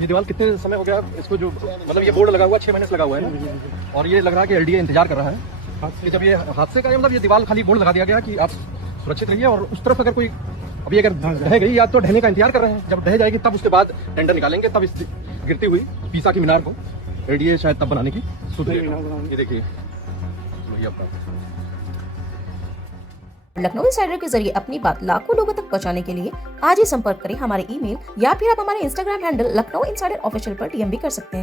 ये दीवार कितने समय हो गया इसको, जो मतलब ये बोर्ड लगा हुआ 6 महीने से लगा हुआ है ना, और ये लग रहा है कि एलडीए इंतजार कर रहा है कि जब ये हादसे का मतलब ये दीवार खाली बोर्ड लगा दिया गया कि आप सुरक्षित रहिए, और उस तरफ अगर कोई अभी अगर ढह गई या तो ढहने का इंतजार कर रहे हैं, जब ढह जाएगी तब उसके बाद टेंडर निकालेंगे, तब इस गिरती हुई पीसा की मीनार को एलडीए शायद तब बनाने की सोचेगा। ये देखिए लखनऊ इंसाइडर के जरिए अपनी बात लाखों लोगों तक पहुंचाने के लिए आज ही संपर्क करें हमारे ईमेल या फिर आप हमारे Instagram handle Lucknow insider official पर डीएम भी कर सकते हैं।